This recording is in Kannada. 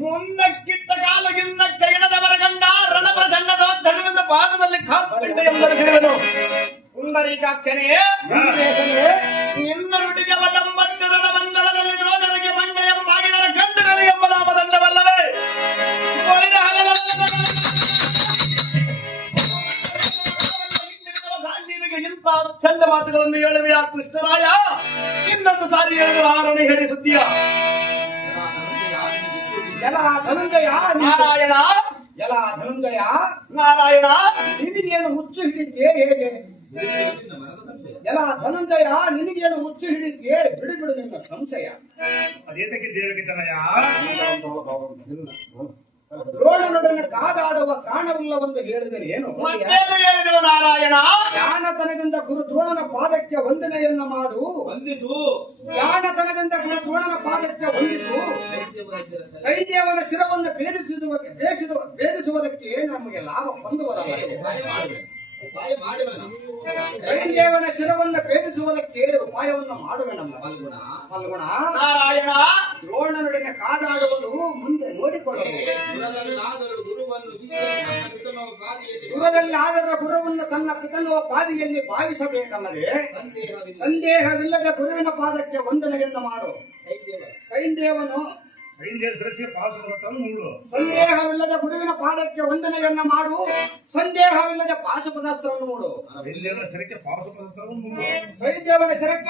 ಮುಂದಕ್ಕಿಟ್ಟ ಕಾಲಗಿಂದ ಕೈಣದವರ ಗಂಡ ರಣಪ್ರಚಂಡದ ಧನದಿಂದ ಪಾದದಲ್ಲಿ ಕಾಲ್ಪಿಂಡ ಎಂಬರು ಪುಂಡರೀಕಾಕ್ಷನೇ ನಿನ್ನ ನುಡಿಗೆ ಒಡಂಬಟ್ಟು ರಣಮಂಡಲದಲ್ಲಿ ರೋದನಿಗೆ ಮಂಡ ಎಂಬಾಗಿದರ ಗಂಡುಗರು ಎಂಬ ನಾಮದಂಡವಲ್ಲವೇ ಗಾಂಧೀವಿಗೆ ಇಂಥ ಚಂಡ ಮಾತುಗಳನ್ನು ಹೇಳುವೆಯಾ ಕೃಷ್ಣರಾಯ? ಇನ್ನೊಂದು ಸಾರಿ ಹೇಳಿದ ಆರಣೆ ಹೇಳಿ ಸುದ್ದಿಯ ಎಲ್ಲ ಧನಂಜಯ ನಾರಾಯಣ ಎಲ್ಲ ಧನಂಜಯ ನಾರಾಯಣ ನಿನಗೇನು ಹುಚ್ಚು ಹಿಡಿದ್ಯೆ ಹೇಗೆ? ಎಲ್ಲ ಧನಂಜಯ ನಿನಗೇನು ಹುಚ್ಚು ಹಿಡಿದ್ಯೆ? ಬಿಡು ಬಿಡು ನಿನ್ನ ಸಂಶಯ. ಅದೇತಕ್ಕೆ ದೇವಕಿತನಯ ದ್ರೋಣನೊಡನೆ ಕಾದಾಡುವ ಕಾರಣವಿಲ್ಲವೆಂದು ಹೇಳಿದರೆ ಏನು? ಮತ್ತೇನು ಹೇಳಿದೆವು ನಾರಾಯಣ? ಜಾಣತನದಿಂದ ಗುರು ದ್ರೋಣನ ಪಾದಕ್ಕೆ ವಂದನೆಯನ್ನ ಮಾಡು. ಜಾಣತನದಿಂದ ಗುರು ದ್ರೋಣನ ಪಾದಕ್ಕೆ ವಂದಿಸು. ಸೈನ್ಯವನ ಶಿರವನ್ನು ಭೇದಿಸುವುದಕ್ಕೆ ನಮಗೆ ಲಾಭ ಹೊಂದುವುದಲ್ಲ. ಸೈನ್ಯವನ ಶಿರವನ್ನು ಭೇದಿಸುವುದಕ್ಕೆ ಉಪಾಯವನ್ನು ಮಾಡುವೆನಲ್ಲ. ಫಲ್ಗುಣ ನಾರಾಯಣ ದ್ರೋಣನೊಡನೆ ಕಾದಾಡುವುದು ಮುಂದೆ ನೋಡಿಕೊಳ್ಳಬಹುದು. ದೂರದಲ್ಲಿ ಗುರುವನ್ನು ತನ್ನ ಪಿತನುವ ಪಾದಿಯಲ್ಲಿ ಭಾವಿಸಬೇಕಲ್ಲದೆ ಸಂದೇಹವಿಲ್ಲದೆ ಗುರುವಿನ ಪಾದಕ್ಕೆ ವಂದನೆಯನ್ನು ಮಾಡು. ಸಂದೇಹವಿಲ್ಲದ ಗುರುವಿನ ಪಾದಕ್ಕೆ ವಂದನೆಯನ್ನ ಮಾಡು. ಸಂದೇಹವಿಲ್ಲದೆ ಪಾಶುಪದಾಸ್ತ್ರವನ್ನು ಮೂಡು. ಸೈನ್ಯವನ ಶಿರಕ್ಕೆ